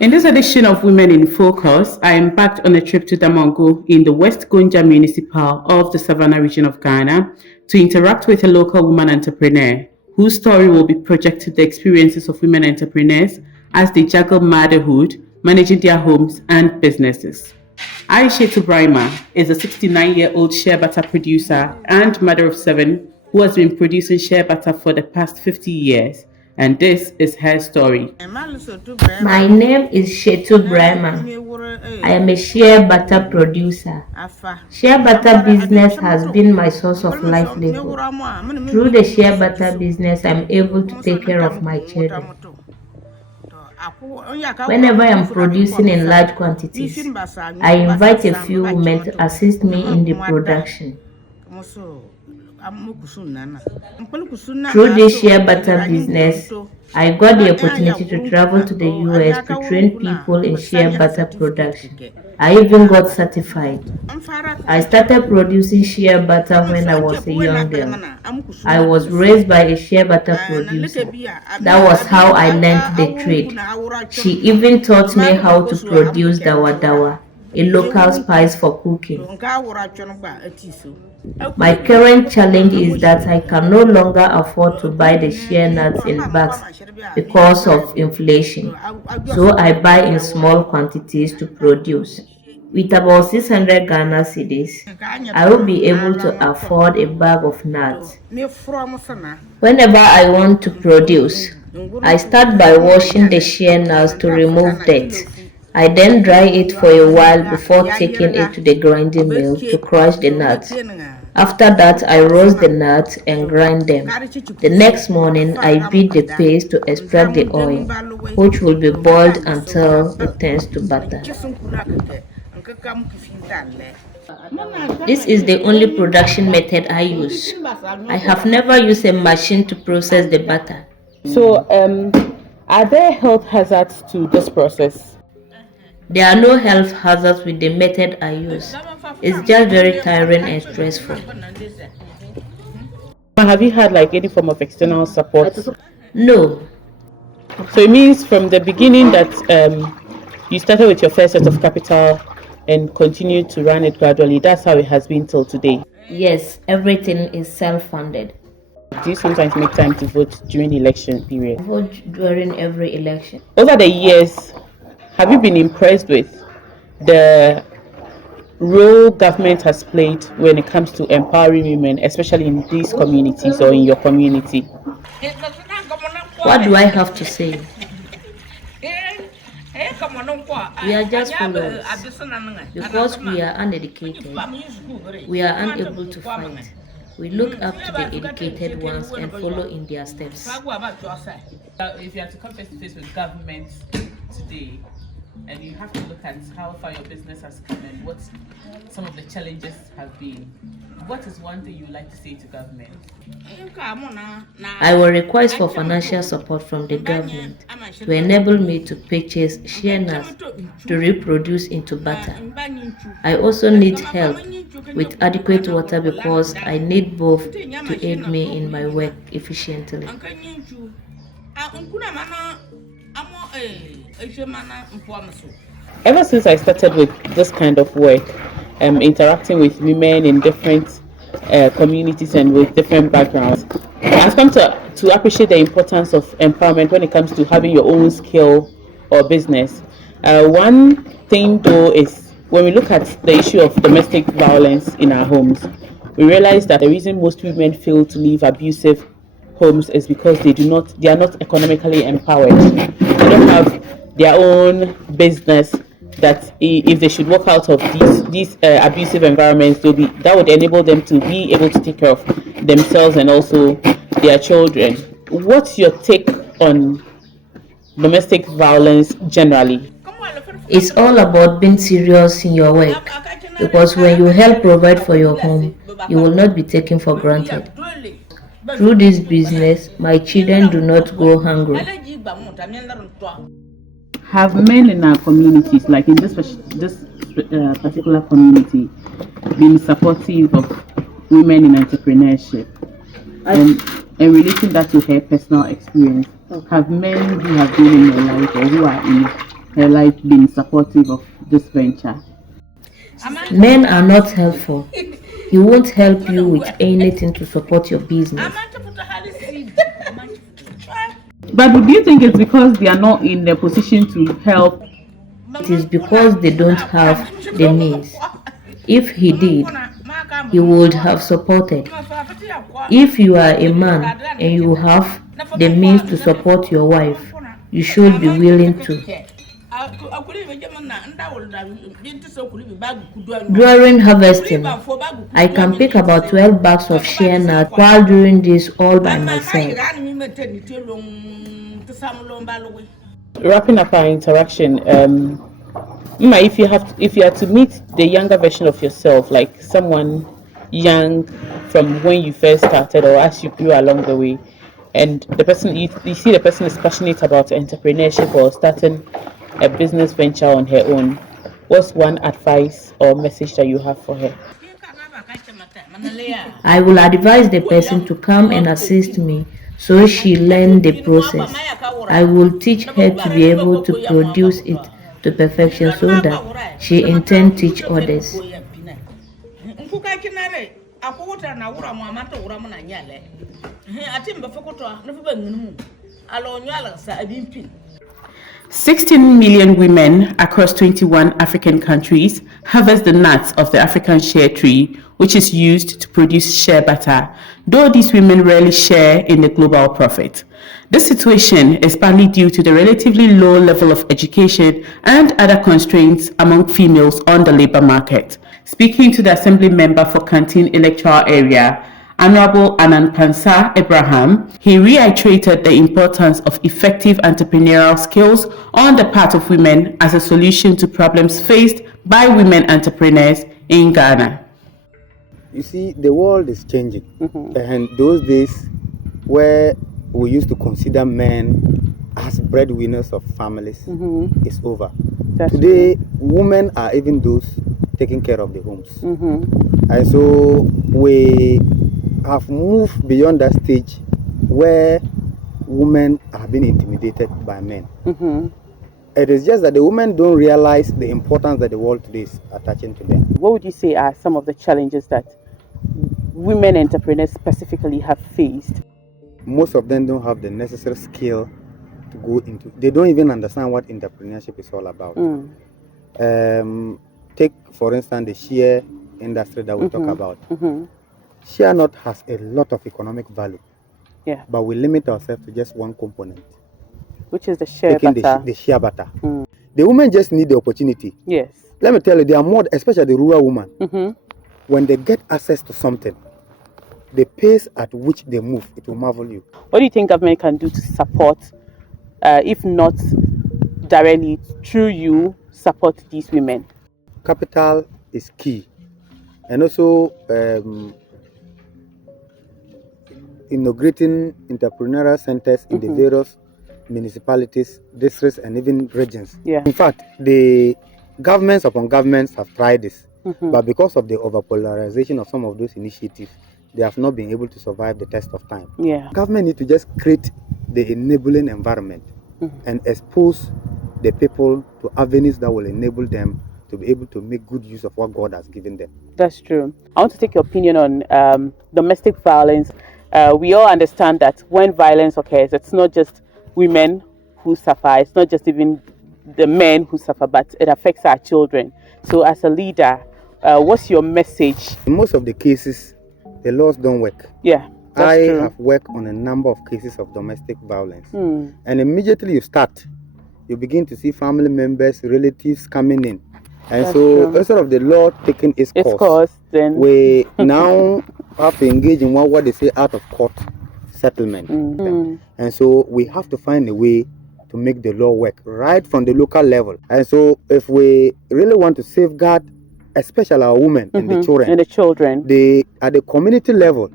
In this edition of Women in Focus, I embarked on a trip to Damongo in the West Gonja Municipal of the Savannah region of Ghana to interact with a local woman entrepreneur whose story will be projected the experiences of women entrepreneurs as they juggle motherhood, managing their homes and businesses. Ayishetu is a 69-year-old shea butter producer and mother of seven who has been producing shea butter for the past 50 years. And this is her story. My name is Shetu Brahma. I am a shea butter producer. Shea butter business has been my source of livelihood. Through the shea butter business, I'm able to take care of my children. Whenever I'm producing in large quantities, I invite a few women to assist me in the production. Through this shea butter business, I got the opportunity to travel to the US to train people in shea butter production. I even got certified. I started producing shea butter when I was a young girl. I was raised by a shea butter producer. That was how I learned the trade. She even taught me how to produce dawa dawa, a local spice for cooking. My current challenge is that I can no longer afford to buy the shea nuts in bags because of inflation, so I buy in small quantities to produce. With about 600 Ghana cedis, I will be able to afford a bag of nuts. Whenever I want to produce, I start by washing the shea nuts to remove dirt. I then dry it for a while before taking it to the grinding mill to crush the nuts. After that, I roast the nuts and grind them. The next morning, I beat the paste to extract the oil, which will be boiled until it turns to butter. This is the only production method I use. I have never used a machine to process the butter. So, are there health hazards to this process? There are no health hazards with the method I use. It's just very tiring and stressful. Have you had like any form of external support? No. So it means from the beginning that you started with your first set of capital and continued to run it gradually. That's how it has been till today. Yes, everything is self-funded. Do you sometimes make time to vote during the election period? I vote during every election. Over the years, have you been impressed with the role government has played when it comes to empowering women, especially in these communities or in your community? What do I have to say? We are just followers. Because we are uneducated, we are unable to fight. We look up to the educated ones and follow in their steps. If you have to come face to face with government today, and you have to look at how far your business has come and what some of the challenges have been, what is one thing you would like to say to government? I will request for financial support from the government to enable me to purchase shea nuts to reproduce into butter. I also need help with adequate water because I need both to aid me in my work efficiently. Ever since I started with this kind of work, interacting with women in different communities and with different backgrounds, I've come to appreciate the importance of empowerment when it comes to having your own skill or business. One thing though is when we look at the issue of domestic violence in our homes, we realize that the reason most women fail to leave abusive homes is because they are not economically empowered. They don't have their own business that if they should walk out of these abusive environments, that would enable them to be able to take care of themselves and also their children. What's your take on domestic violence generally? It's all about being serious in your work, because when you help provide for your home, you will not be taken for granted. Through this business, my children do not go hungry. Have men in our communities, like in this particular community, been supportive of women in entrepreneurship? And relating that to her personal experience, have men who have been in your life or who are in her life been supportive of this venture? Men are not helpful. He won't help you with anything to support your business. But do you think it's because they are not in the position to help? It is because they don't have the means. If he did, he would have supported. If you are a man and you have the means to support your wife, you should be willing to. During harvesting, I can pick about 12 bags of shea nuts while doing this all by myself. Wrapping up our interaction, Mma, if you had to meet the younger version of yourself, like someone young from when you first started or as you grew along the way, and the person you see the person is passionate about entrepreneurship or starting a business venture on her own, what's one advice or message that you have for her? I will advise the person to come and assist me so she learn the process. I will teach her to be able to produce it to perfection so that she in turn teach others. Alo 16 million women across 21 African countries harvest the nuts of the African shea tree, which is used to produce shea butter, though these women rarely share in the global profit. This situation is partly due to the relatively low level of education and other constraints among females on the labor market. Speaking to the Assembly Member for Kantin Electoral Area, Honorable Ananpansa Abraham, he reiterated the importance of effective entrepreneurial skills on the part of women as a solution to problems faced by women entrepreneurs in Ghana. You see, the world is changing, and those days where we used to consider men as breadwinners of families is over. Today, women are even those taking care of the homes. And so we have moved beyond that stage where women are being intimidated by men. It is just that the women don't realize the importance that the world today is attaching to them. What would you say are some of the challenges that women entrepreneurs specifically have faced? Most of them don't have the necessary skill to go into. They don't even understand what entrepreneurship is all about. Take, for instance, the shea industry that we talk about. Shea nut has a lot of economic value, but we limit ourselves to just one component, which is the shea butter. The shea butter. The women just need the opportunity. Yes. Let me tell you, they are more, especially the rural woman. When they get access to something, the pace at which they move, it will marvel you. What do you think government can do to support, if not directly through you, support these women? Capital is key, and also inaugurating entrepreneurial centers in the various municipalities, districts, and even regions. In fact, the governments upon governments have tried this, but because of the overpolarization of some of those initiatives, they have not been able to survive the test of time. Government need to just create the enabling environment and expose the people to avenues that will enable them to be able to make good use of what God has given them. That's true. I want to take your opinion on domestic violence. We all understand that when violence occurs, it's not just women who suffer, it's not just even the men who suffer, but it affects our children. So as a leader, what's your message? In most of the cases, the laws don't work. I have worked on a number of cases of domestic violence. And immediately you start, you begin to see family members, relatives coming in. And instead of the law taking its course, then we now have to engage in what they say out of court settlement. And so we have to find a way to make the law work right from the local level. And so if we really want to safeguard, especially our women and the children, they at the community level,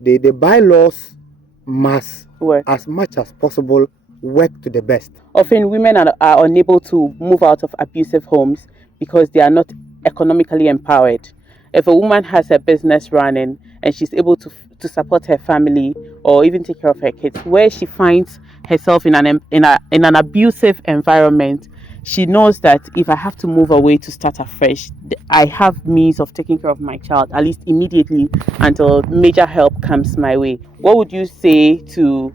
the bylaws must work as much as possible, work to the best. Often women are unable to move out of abusive homes because they are not economically empowered. If a woman has a business running and she's able to support her family or even take care of her kids, where she finds herself in an abusive environment, she knows that if I have to move away to start afresh, I have means of taking care of my child, at least immediately, until major help comes my way. What would you say to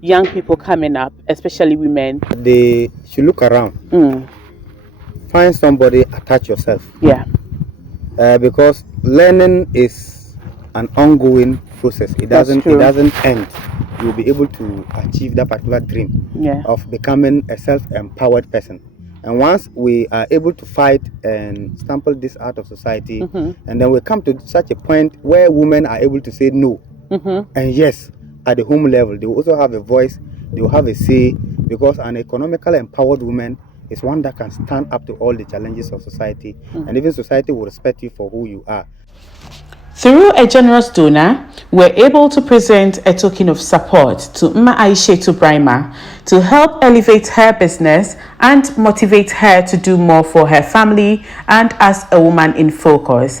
young people coming up, especially women? They should look around. Find somebody, attach yourself. Yeah. Because learning is an ongoing process. It doesn't end. You'll be able to achieve that particular dream of becoming a self-empowered person. And once we are able to fight and stamp this out of society, and then we come to such a point where women are able to say no and yes at the home level, they will also have a voice, they will have a say, because an economically empowered woman is one that can stand up to all the challenges of society, and even society will respect you for who you are. Through a generous donor, we're able to present a token of support to Mma Ayishetu Brima to help elevate her business and motivate her to do more for her family and as a woman in focus.